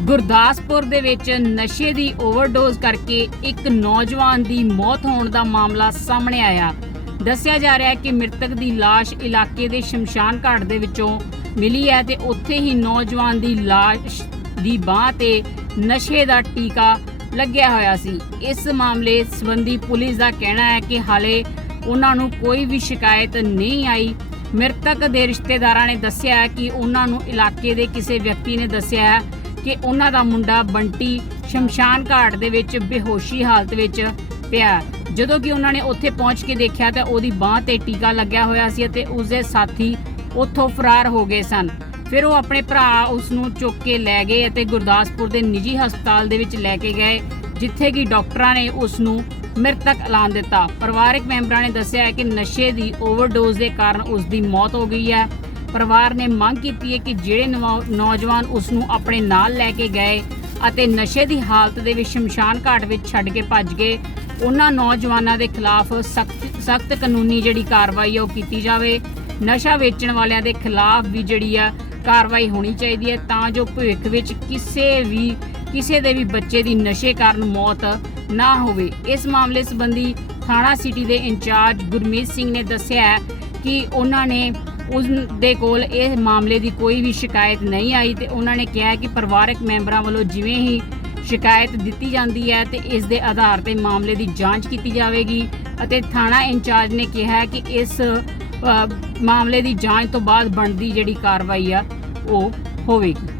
ਗੁਰਦਾਸਪੁਰ ਦੇ ਵਿੱਚ ਨਸ਼ੇ ਦੀ ਓਵਰਡੋਜ਼ ਕਰਕੇ ਇੱਕ ਨੌਜਵਾਨ ਦੀ ਮੌਤ ਹੋਣ ਦਾ ਮਾਮਲਾ ਸਾਹਮਣੇ ਆਇਆ। ਦੱਸਿਆ ਜਾ ਰਿਹਾ ਹੈ ਕਿ ਮ੍ਰਿਤਕ ਦੀ ਲਾਸ਼ ਇਲਾਕੇ ਦੇ ਸ਼ਮਸ਼ਾਨ ਘਾਟ ਦੇ ਵਿੱਚੋਂ ਮਿਲੀ ਹੈ ਤੇ ਉੱਥੇ ਹੀ ਨੌਜਵਾਨ ਦੀ ਲਾਸ਼ ਦੀ ਬਾਹ ਤੇ ਨਸ਼ੇ ਦਾ ਟੀਕਾ ਲੱਗਿਆ ਹੋਇਆ ਸੀ। ਇਸ ਮਾਮਲੇ ਸੰਬੰਧੀ ਪੁਲਿਸ ਦਾ ਕਹਿਣਾ ਹੈ ਕਿ ਹਾਲੇ ਉਹਨਾਂ ਨੂੰ ਕੋਈ ਵੀ ਸ਼ਿਕਾਇਤ ਨਹੀਂ ਆਈ। ਮ੍ਰਿਤਕ ਦੇ ਰਿਸ਼ਤੇਦਾਰਾਂ ਨੇ ਦੱਸਿਆ ਕਿ ਉਹਨਾਂ ਨੂੰ ਇਲਾਕੇ ਦੇ ਕਿਸੇ ਵਿਅਕਤੀ ਨੇ ਦੱਸਿਆ ਹੈ ਕਿ ਉਹਨਾਂ ਦਾ ਮੁੰਡਾ ਬੰਟੀ ਸ਼ਮਸ਼ਾਨ ਘਾਟ ਦੇ ਵਿੱਚ ਬੇਹੋਸ਼ੀ ਹਾਲਤ ਵਿੱਚ ਪਿਆ ਜਦੋਂ ਕਿ ਉਹਨਾਂ ਨੇ ਉੱਥੇ ਪਹੁੰਚ ਕੇ ਦੇਖਿਆ ਤਾਂ ਉਹਦੀ ਬਾਹ ਤੇ ਟੀਕਾ ਲੱਗਿਆ ਹੋਇਆ ਸੀ ਅਤੇ ਉਸਦੇ ਸਾਥੀ ਉੱਥੋਂ ਫਰਾਰ ਹੋ ਗਏ ਸਨ। ਫਿਰ ਉਹ ਆਪਣੇ ਭਰਾ ਉਸ ਨੂੰ ਚੁੱਕ ਕੇ ਲੈ ਗਏ ਅਤੇ ਗੁਰਦਾਸਪੁਰ ਦੇ ਨਿੱਜੀ ਹਸਪਤਾਲ ਦੇ ਵਿੱਚ ਲੈ ਕੇ ਗਏ, ਜਿੱਥੇ ਕਿ ਡਾਕਟਰਾਂ ਨੇ ਉਸ ਨੂੰ ਮ੍ਰਿਤਕ ਐਲਾਨ ਦਿੱਤਾ। ਪਰਿਵਾਰਕ ਮੈਂਬਰਾਂ ਨੇ ਦੱਸਿਆ ਹੈ ਕਿ ਨਸ਼ੇ ਦੀ ਓਵਰਡੋਜ਼ ਦੇ ਕਾਰਨ ਉਸ ਦੀ ਮੌਤ ਹੋ ਗਈ ਹੈ। ਪਰਿਵਾਰ ਨੇ ਮੰਗ ਕੀਤੀ ਹੈ ਕਿ ਜਿਹੜੇ ਨੌ- ਨੌਜਵਾਨ ਉਸ ਨੂੰ ਆਪਣੇ ਨਾਲ ਲੈ ਕੇ ਗਏ ਅਤੇ ਨਸ਼ੇ ਦੀ ਹਾਲਤ ਦੇ ਵਿੱਚ ਸ਼ਮਸ਼ਾਨ ਘਾਟ ਵਿੱਚ ਛੱਡ ਕੇ ਭੱਜ ਗਏ, ਉਹਨਾਂ ਨੌਜਵਾਨਾਂ ਦੇ ਖਿਲਾਫ ਸਖਤ ਸਖਤ ਕਾਨੂੰਨੀ ਜਿਹੜੀ ਕਾਰਵਾਈ ਹੈ ਉਹ ਕੀਤੀ ਜਾਵੇ। ਨਸ਼ਾ ਵੇਚਣ ਵਾਲਿਆਂ ਦੇ ਖਿਲਾਫ ਵੀ ਜਿਹੜੀ ਆ ਕਾਰਵਾਈ ਹੋਣੀ ਚਾਹੀਦੀ ਹੈ ਤਾਂ ਜੋ ਭਵਿੱਖ ਵਿੱਚ ਕਿਸੇ ਵੀ, ਕਿਸੇ ਦੇ ਵੀ ਬੱਚੇ ਦੀ ਨਸ਼ੇ ਕਾਰਨ ਮੌਤ ਨਾ ਹੋਵੇ। ਇਸ ਮਾਮਲੇ ਸੰਬੰਧੀ ਥਾਣਾ ਸਿਟੀ ਦੇ ਇੰਚਾਰਜ ਗੁਰਮੀਤ ਸਿੰਘ ਨੇ ਦੱਸਿਆ ਕਿ ਉਹਨਾਂ ਨੇ ਉਸ ਦੇ ਕੋਲ ਇਹ ਮਾਮਲੇ ਦੀ ਕੋਈ ਵੀ ਸ਼ਿਕਾਇਤ ਨਹੀਂ ਆਈ ਤੇ ਉਹਨਾਂ ਨੇ ਕਿਹਾ ਕਿ ਪਰਿਵਾਰਕ ਮੈਂਬਰਾਂ ਵੱਲੋਂ ਜਿਵੇਂ ਹੀ ਸ਼ਿਕਾਇਤ ਦਿੱਤੀ ਜਾਂਦੀ ਹੈ ਤੇ ਇਸ ਦੇ ਆਧਾਰ ਤੇ ਮਾਮਲੇ ਦੀ ਜਾਂਚ ਕੀਤੀ ਜਾਵੇਗੀ ਅਤੇ ਥਾਣਾ ਇੰਚਾਰਜ ਨੇ ਕਿਹਾ ਕਿ ਇਸ ਮਾਮਲੇ ਦੀ ਜਾਂਚ ਤੋਂ ਬਾਅਦ ਬਣਦੀ ਜਿਹੜੀ ਕਾਰਵਾਈ ਆ, ਉਹ ਹੋਵੇਗੀ।